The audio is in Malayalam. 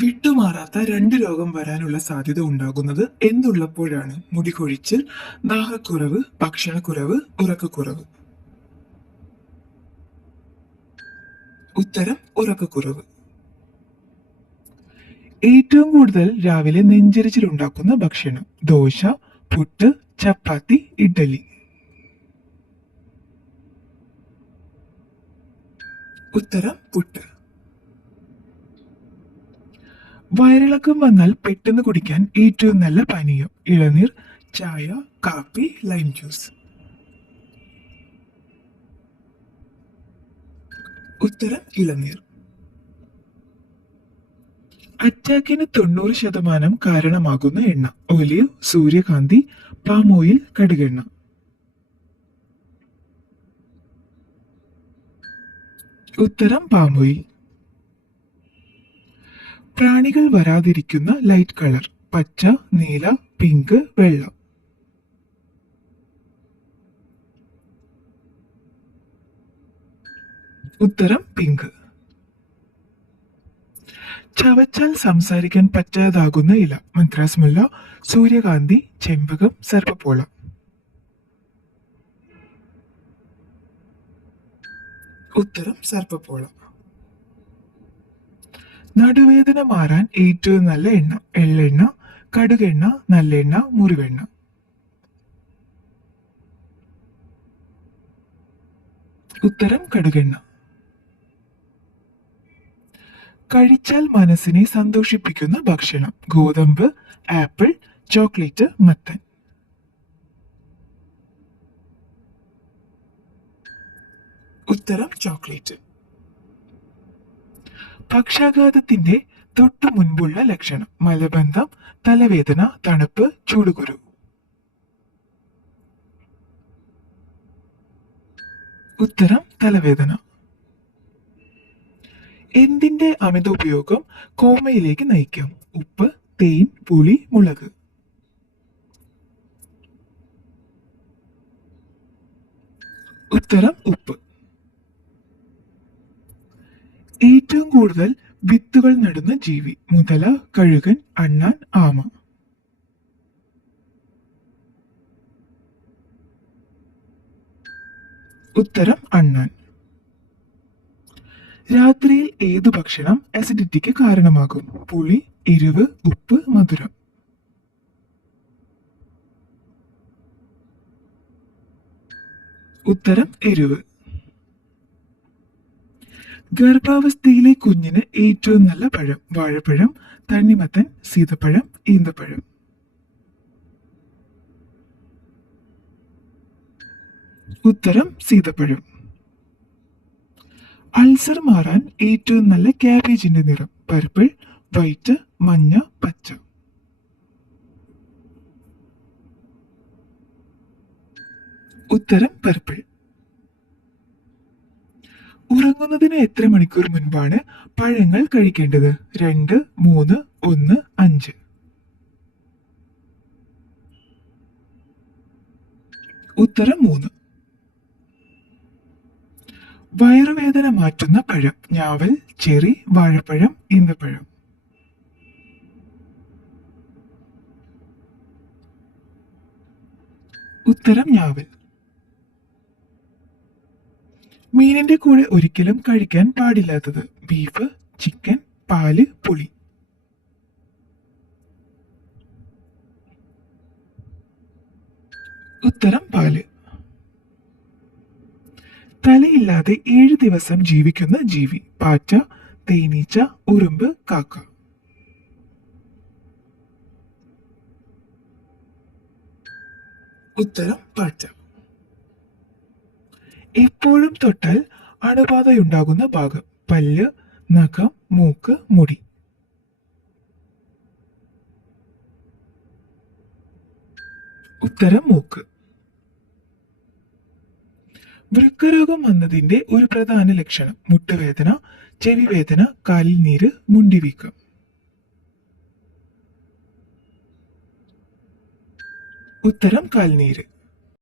വിട്ടുമാറാത്ത രണ്ട് രോഗം വരാനുള്ള സാധ്യത ഉണ്ടാകുന്നത് എന്തുള്ളപ്പോഴാണ്? മുടികൊഴിച്ചിൽ, ദാഹക്കുറവ്, ഭക്ഷണക്കുറവ്, ഉറക്കക്കുറവ്. ഉത്തരം ഉറക്കക്കുറവ്. ഏറ്റവും കൂടുതൽ രാവിലെ നെഞ്ചരിച്ചിൽ ഉണ്ടാക്കുന്ന ഭക്ഷണം: ദോശ, പുട്ട്, ചപ്പാത്തി, ഇഡ്ഡലി. ഉത്തരം പുട്ട്. വയറിളക്കം വന്നാൽ പെട്ടെന്ന് കുടിക്കാൻ ഏറ്റവും നല്ല പാനീയം: ഇളനീർ, ചായ, കാപ്പി, ലൈം ജ്യൂസ്. ഉത്തരം ഇളനീർ. അറ്റാക്കിന് 90% കാരണമാകുന്ന എണ്ണ: ഒലിവ്, സൂര്യകാന്തി, പാം ഓയിൽ, കടുകെണ്ണ. ഉത്തരം പാം ഓയിൽ. പ്രാണികൾ വരാതിരിക്കുന്ന ലൈറ്റ് കളർ: പച്ച, നീല, പിങ്ക്, വെള്ള. ഉത്തരം പിങ്ക്. ചവച്ചാൽ സംസാരിക്കാൻ പറ്റാതാകുന്ന ഇല: മദ്രാസ് മുല്ല, സൂര്യകാന്തി, ചെമ്പകം, സർപ്പപ്പോള. ഉത്തരം സർപ്പപ്പോള. നടുവേദന മാറാൻ ഏറ്റവും നല്ല എണ്ണ: എള്ളെണ്ണ, കടുകെണ്ണ, നല്ലെണ്ണ, മുറിവെണ്ണ. ഉത്തരം കടുകെണ്ണ. കഴിച്ചാൽ മനസ്സിനെ സന്തോഷിപ്പിക്കുന്ന ഭക്ഷണം: ഗോതമ്പ്, ആപ്പിൾ, ചോക്ലേറ്റ്, മത്തൻ. ഉത്തരം ചോക്ലേറ്റ്. പക്ഷാഘാതത്തിന്റെ തൊട്ടു മുൻപുള്ള ലക്ഷണം: മലബന്ധം, തലവേദന, തണുപ്പ്, ചൂടുകുരു. ഉത്തരം തലവേദന. എന്തിന്റെ അമിത ഉപയോഗം കോമയിലേക്ക് നയിക്കാം: ഉപ്പ്, തേൻ, പുളി, മുളക്. ഉത്തരം ഉപ്പ്. ഏറ്റവും കൂടുതൽ വിത്തുകൾ നടുന്ന ജീവി: മുതല, കഴുകൻ, അണ്ണാൻ, ആമ. ഉത്തരം അണ്ണാൻ. രാത്രിയിൽ ഏതു ഭക്ഷണം അസിഡിറ്റിക്ക് കാരണമാകും: പുളി, എരിവ്, ഉപ്പ്, മധുരം. ഉത്തരം എരിവ്. ഗർഭാവസ്ഥയിലെ കുഞ്ഞിന് ഏറ്റവും നല്ല പഴം: വാഴപ്പഴം, തണ്ണിമത്തൻ, സീതപ്പഴം, ഈന്തപ്പഴം. ഉത്തരം സീതപ്പഴം. അൾസർ മാറാൻ ഏറ്റവും നല്ല ക്യാബേജിന്റെ നിറം: പർപ്പിൾ, വൈറ്റ്, മഞ്ഞ, പച്ച. ഉത്തരം പർപ്പിൾ. ഉറങ്ങുന്നതിന് എത്ര മണിക്കൂർ മുൻപാണ് പഴങ്ങൾ കഴിക്കേണ്ടത്? 2, 3, 1, 5. ഉത്തരം 3. വയറുവേദന മാറ്റുന്ന പഴം: ഞാവൽ, ചെറി, വാഴപ്പഴം, ഈന്തപ്പഴം. ഉത്തരം ഞാവൽ. മീനിന്റെ കൂടെ ഒരിക്കലും കഴിക്കാൻ പാടില്ലാത്തത്: ബീഫ്, ചിക്കൻ, പാല്, പുളി. ഉത്തരം പാല്. തലയില്ലാതെ 7 ദിവസം ജീവിക്കുന്ന ജീവി: പാറ്റ, തേനീച്ച, ഉറുമ്പ്, കാക്ക. ഉത്തരം പാറ്റ. എപ്പോഴും തൊട്ടാൽ അണുബാധയുണ്ടാകുന്ന ഭാഗം: പല്ല്, നഖം, മൂക്ക്, മുടി. ഉത്തരം മൂക്ക്. വൃക്കരോഗം വന്നതിന്റെ ഒരു പ്രധാന ലക്ഷണം: മുട്ടുവേദന, ചെവിവേദന, കാലിൽ നീര്, മുണ്ടിവീക്കം. ഉത്തരം കാൽനീര്.